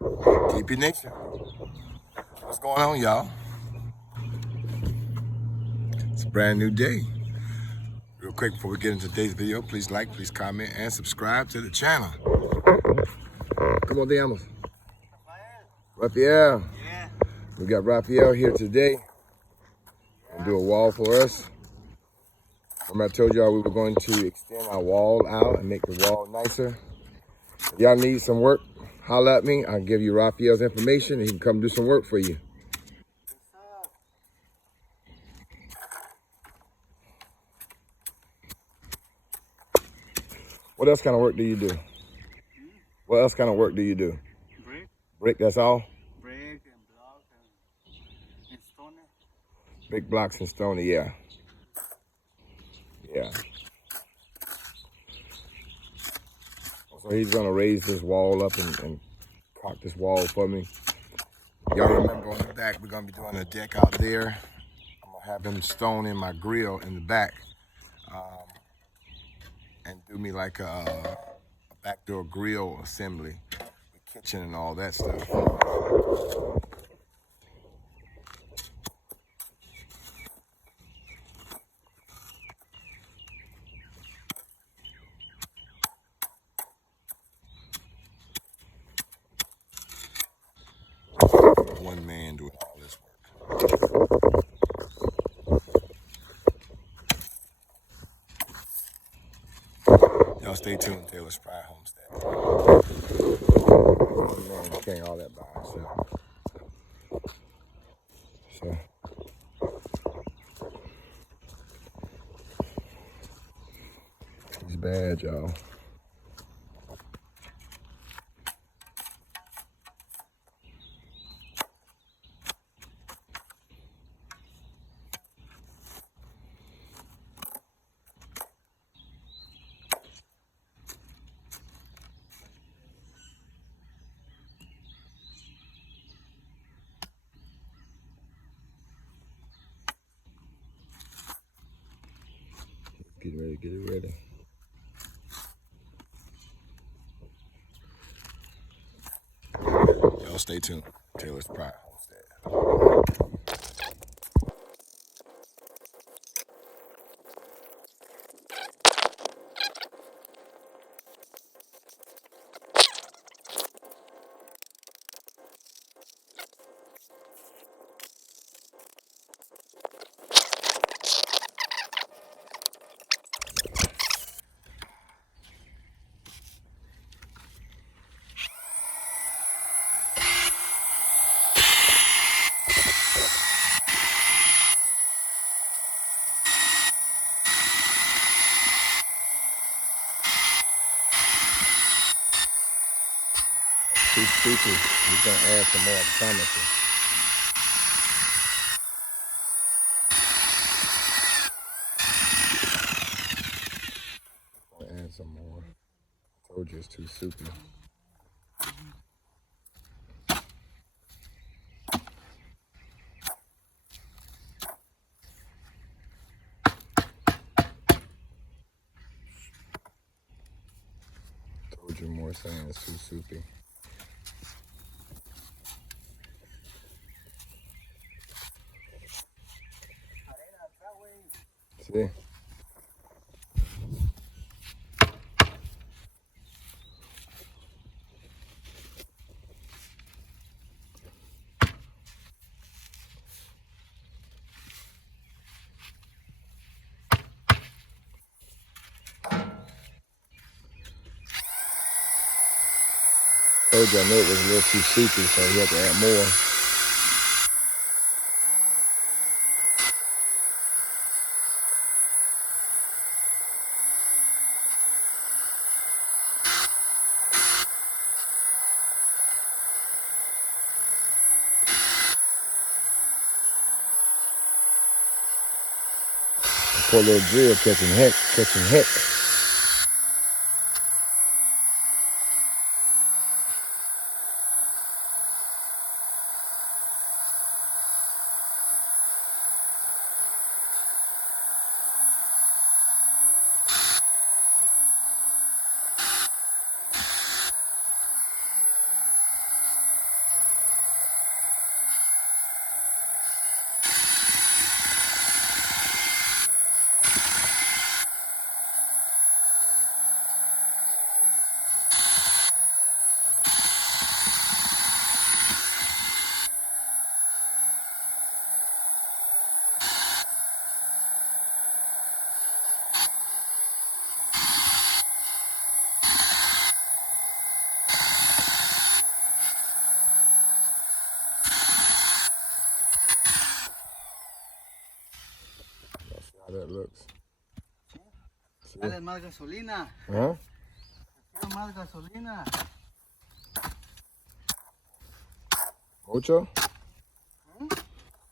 Keep your nature. What's going on, y'all? It's a brand new day. Real quick before we get into today's video, please like, please comment, and subscribe to the channel. Come on, Diamos. Raphael. Yeah. We got Raphael here today. And do a wall for us. Remember I told y'all we were going to extend our wall out and make the wall nicer. If y'all need some work, holla at me. I'll give you Raphael's information and he can come do some work for you. What else kind of work do you do? What else kind of work do you do? Brick. Brick, that's all? Brick and block and stone. Brick, blocks, and stone, yeah. Yeah. So he's gonna raise this wall up and caulk this wall for me. Y'all remember on the back, we're gonna be doing a deck out there. I'm gonna have him stone in my grill in the back. And do me like a backdoor grill assembly with kitchen and all that stuff. One man doing all this work. Y'all stay tuned. Taylor's Pride Homestead. One man carrying all that by himself. So he's bad, y'all. Get it ready. Y'all stay tuned. Taylor's Pride Homestead. Too stupid. He's gonna add some more, I promise you. Gonna add some more. I told you it's too soupy. Told you more saying it's too soupy. See? Told you I knew it was a little too soupy, so he had to add more. Poor little drill catching heck, catching heck. Let's see how that looks. See? Dale más gasolina. Huh? Quiero más gasolina. Mucho?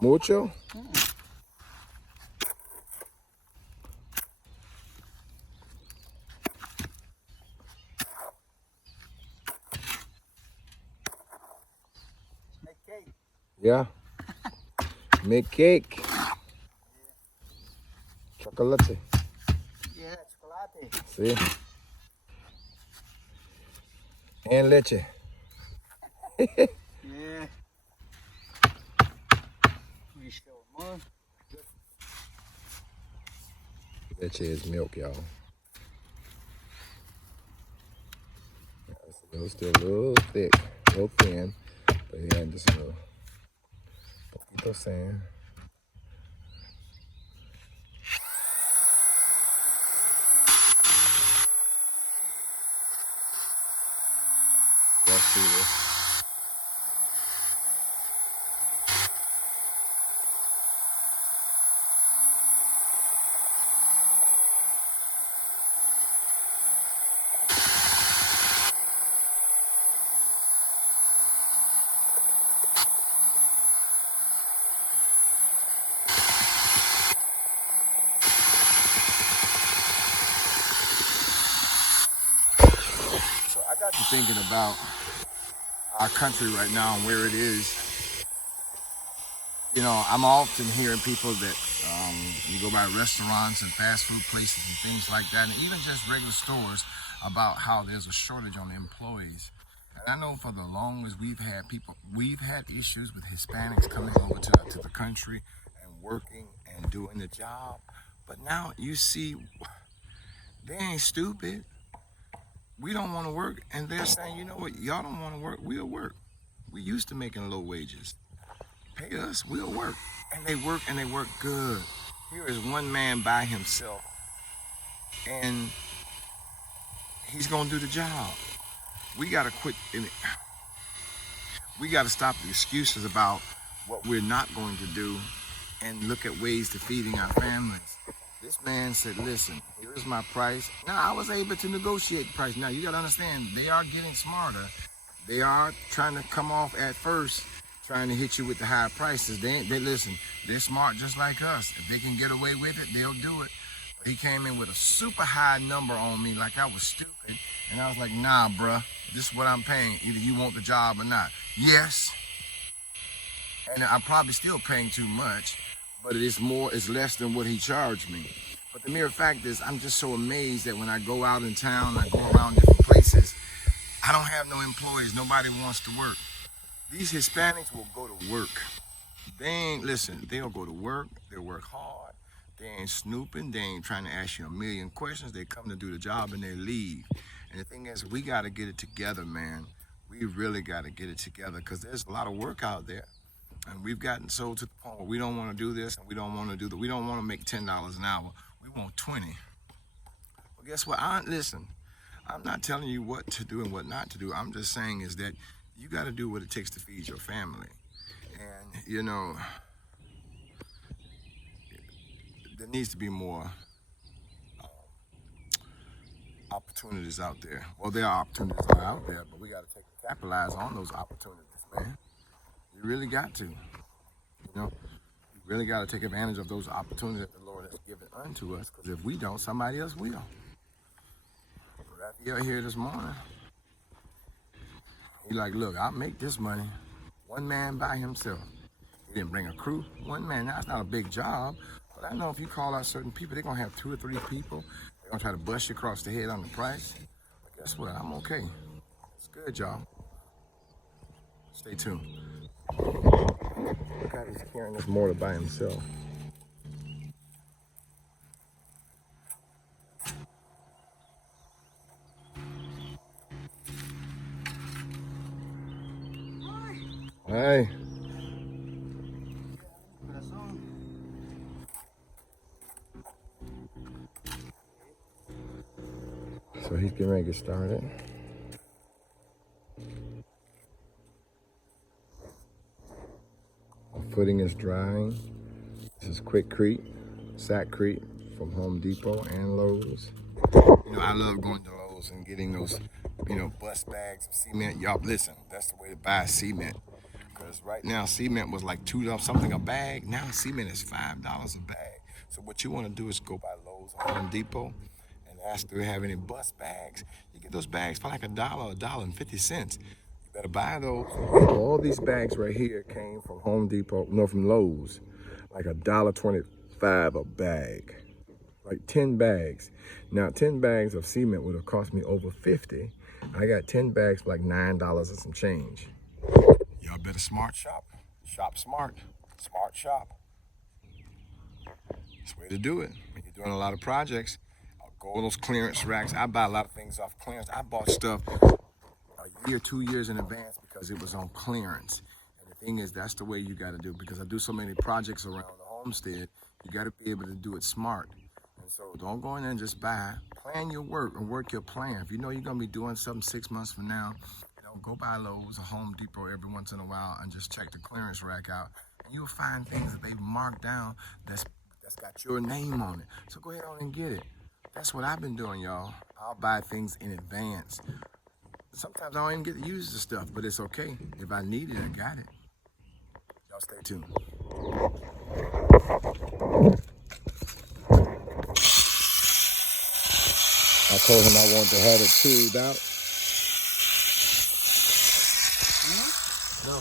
Mucho? Make cake. Yeah. Make cake. Chocolate. Yeah, chocolate. See? And leche. Yeah. We show more. Leche is milk, y'all. It's still a little thick, a little thin, but yeah, just a little poquito sand. Let's see this. So I got to thinking about our country right now and where it is. You know, I'm often hearing people that you go by restaurants and fast food places and things like that, and even just regular stores, about how there's a shortage on employees. And I know for the longest we've had issues with Hispanics coming over to the country and working and doing the job. But now you see, they ain't stupid. We don't want to work, and they're saying, you know what, y'all don't want to work, we'll work. We used to making low wages. Pay us, we'll work. And they work good. Here is one man by himself, and he's gonna do the job. We gotta quit. We gotta stop the excuses about what we're not going to do and look at ways to feeding our families. This man said, listen, here's my price. Now, I was able to negotiate the price. Now, you got to understand, they are getting smarter. They are trying to come off at first, trying to hit you with the high prices. They listen, they're smart just like us. If they can get away with it, they'll do it. But he came in with a super high number on me like I was stupid. And I was like, nah, bruh, this is what I'm paying. Either you want the job or not. Yes. And I'm probably still paying too much, but it's less than what he charged me. But the mere fact is, I'm just so amazed that when I go out in town, I go around different places, I don't have no employees. Nobody wants to work. These Hispanics will go to work. They'll go to work. They'll work hard. They ain't snooping. They ain't trying to ask you a million questions. They come to do the job and they leave. And the thing is, we got to get it together, man. We really got to get it together, because there's a lot of work out there. And we've gotten so to the point where we don't want to do this and we don't want to do that. We don't want to make $10 an hour. We want 20. Well, guess what? Listen, I'm not telling you what to do and what not to do. I'm just saying is that you got to do what it takes to feed your family. And, you know, there needs to be more opportunities out there. Well, there are opportunities out there, but we got to capitalize on those opportunities, man. You really got to. You know, you really got to take advantage of those opportunities that the Lord has given unto us, because if we don't, somebody else will. Raphael here this morning, he like, look, I'll make this money. One man by himself. He didn't bring a crew. One man, now it's not a big job, but I know if you call out certain people, they're going to have 2 or 3 people. They're going to try to bust you across the head on the price. But guess what? I'm okay. It's good, y'all. Stay tuned. Look how he's carrying this mortar by himself. Hey. So he's getting ready to get started. The footing is drying. This is Quickcrete, Sackcrete from Home Depot and Lowe's. You know, I love going to Lowe's and getting those, bus bags of cement. Y'all, listen, that's the way to buy cement. Because right now, cement was like $2 something a bag. Now, cement is $5 a bag. So what you want to do is go by Lowe's or Home Depot and ask if they have any bus bags. You get those bags for like $1.50. You better buy those. All these bags right here came from Home Depot, no, from Lowe's. Like $1.25 a bag. Like 10 bags. Now, 10 bags of cement would have cost me over $50. I got 10 bags for like $9 and some change. Y'all better smart shop. Shop smart. Smart shop. That's the way to do it. When you're doing a lot of projects, I'll go to those clearance racks. I buy a lot of things off clearance. I bought stuff a year, 2 years in advance because it was on clearance. And the thing is, that's the way you got to do it, because I do so many projects around the homestead. You got to be able to do it smart. And so don't go in there and just buy. Plan your work and work your plan. If you know you're going to be doing something 6 months from now, go by Lowe's or Home Depot every once in a while and just check the clearance rack out. And you'll find things that they've marked down that's got your name on it. So go ahead on and get it. That's what I've been doing, y'all. I'll buy things in advance. Sometimes I don't even get to use the stuff, but it's okay. If I need it, I got it. Y'all stay tuned. I told him I wanted to have it tooled out. No.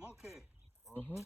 Smoky. Mm-hmm.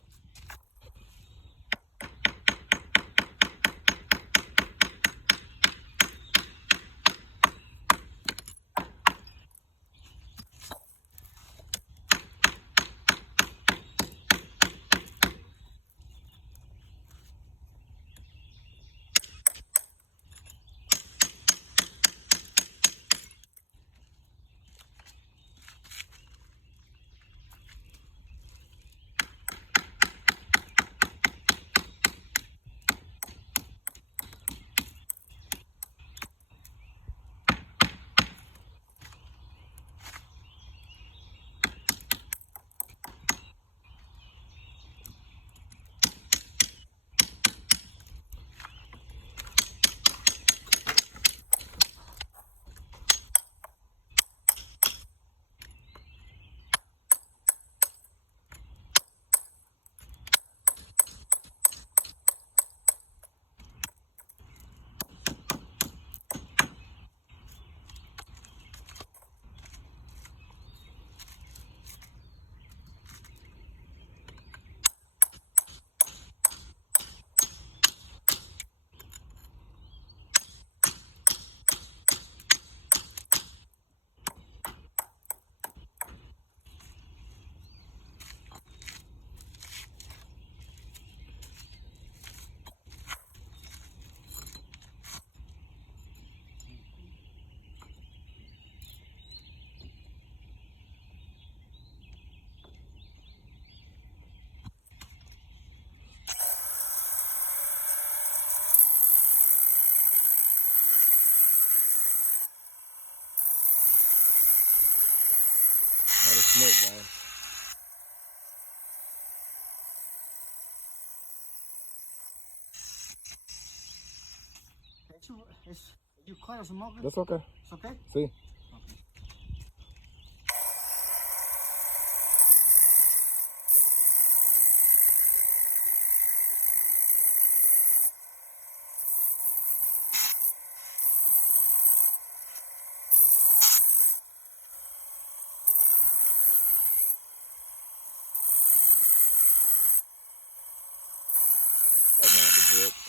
Not a snake, guys. You call us smoking? That's okay. It's okay? See? Cutting out the bricks.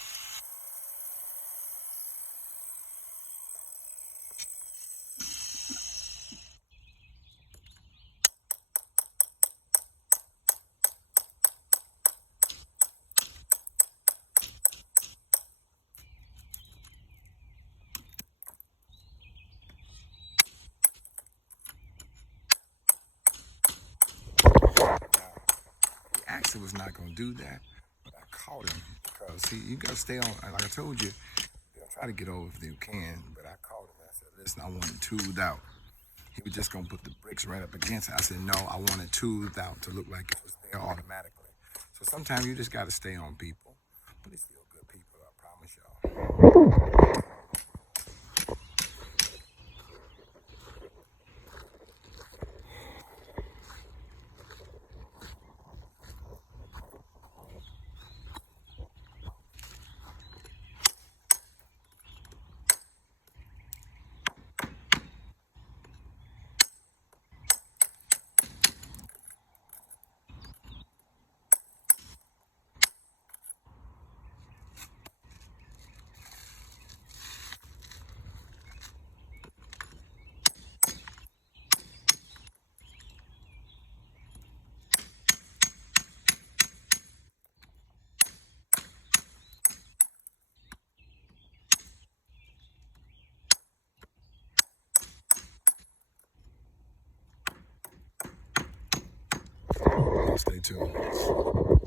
He actually was not going to do that, but I caught him because, see, you got to stay on. Like I told you, they'll try to get over if they can, but I caught him. I said, listen, I want it tooled out. He was just going to put the bricks right up against it. I said, no, I want it tooled out to look like it was there automatically. So sometimes you just got to stay on people, but it's still good people, I promise y'all. Stay tuned.